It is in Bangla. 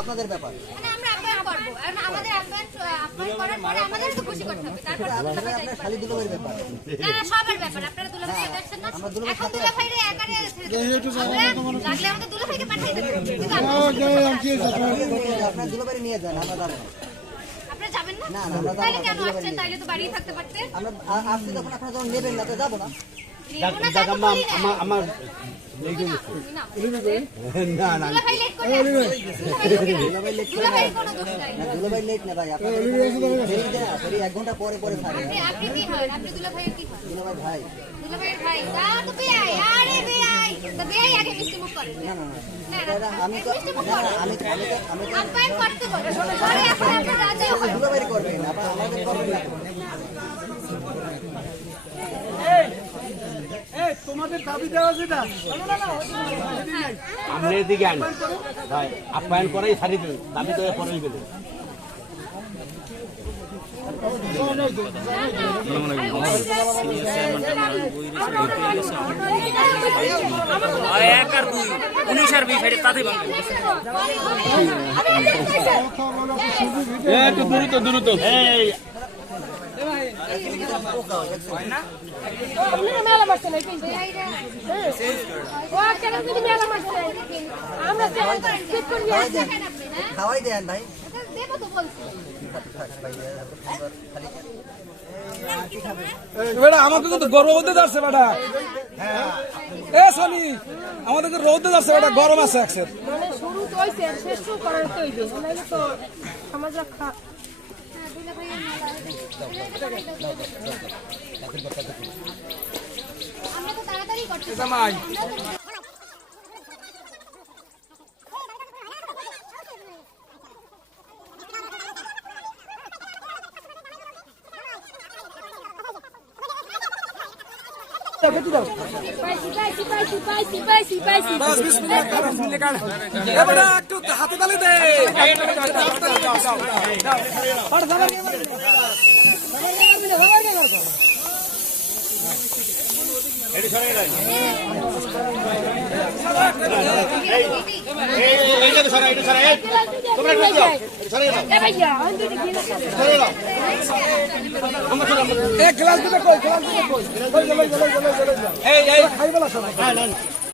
আপনাদের ব্যাপার। মানে আমরা আপ্যায়ন করব, আর আমাদের আপ্যায়ন করার পরে আমাদের তো খুশি করতে হবে। তারপর আপনার খালি দুলাভাইয়ের ব্যাপার। না না, সবার ব্যাপার। আপনারা দুলাভাই দেখছেন না, এখন দুলাভাইরে একারে ছেড়ে দেন। লাগলে আমাদের দুলাভাইকে পাঠিয়ে দেবেন। আপনার দুলাভাই নিয়ে যান, আমরা যাবো না। আপনারা যাবেন না? না, আমরা তাহলে কেন আসছেন? তাইলে তো বাড়িই থাকতে পারতেন। আমরা আসছি যখন আপনারা যখন নেবেন না তো যাবো না। আমার দুলাভাই লেট করে আসছে। দুলাভাই লেট করে দুলাভাইয়ের কোনো দোষ নাই। না, দুলাভাই লেট না ভাই, আপনাদের দেরি দেয় না, দেরি 1 ঘন্টা পরে পরে ছাড়ে। আপনি কি হয়? আপনি দুলাভাইয়ের কি হয়? দুলাভাই ভাই। দুলাভাইয়ের ভাই। তা তো বেয়াই, আরে বেয়াই। তা বেয়াই আগে মিষ্টি মুখ করে। না না না, না, এটা আমি তো মিষ্টি মুখ না, করে। আমি আপ্যায়ন করতে বলে। পরে এখন আপনি রাজিও হয়। দুলাভাই করবেন, আপনারা আমাদের করবেন না। তোমাদের দাবি দেওয়া যেটা আমরা এদিকে আনি ভাই, আপ্যায়ন করাই ছাড়ি দেন, দাবি তো পরে গেলে এক আর দুই 19 আর 20 তাতে একটু দ্রুত এই মেলা মারছে না কিন্তু ও কেন যদি মেলা মারছে আমরা ঠিক করে নিয়ে আসি খাওয়াই দেন ভাই। দেবো তো বলছি। বেটা আমাকে কিন্তু গরম হতে যাচ্ছে বেটা এ সনি আমাদেরকে রোদে যাচ্ছে বেটা, গরম আছে একসের মানে শুরু তো হইছে শেষ তো করার তো হইবে নাইলে তো সমাজ রক্ষা আমরা তো তাড়াতাড়ি করতে জামাই একটু হাতে তালে দে গ্লাস দিতে কই খাইবেলা সবাই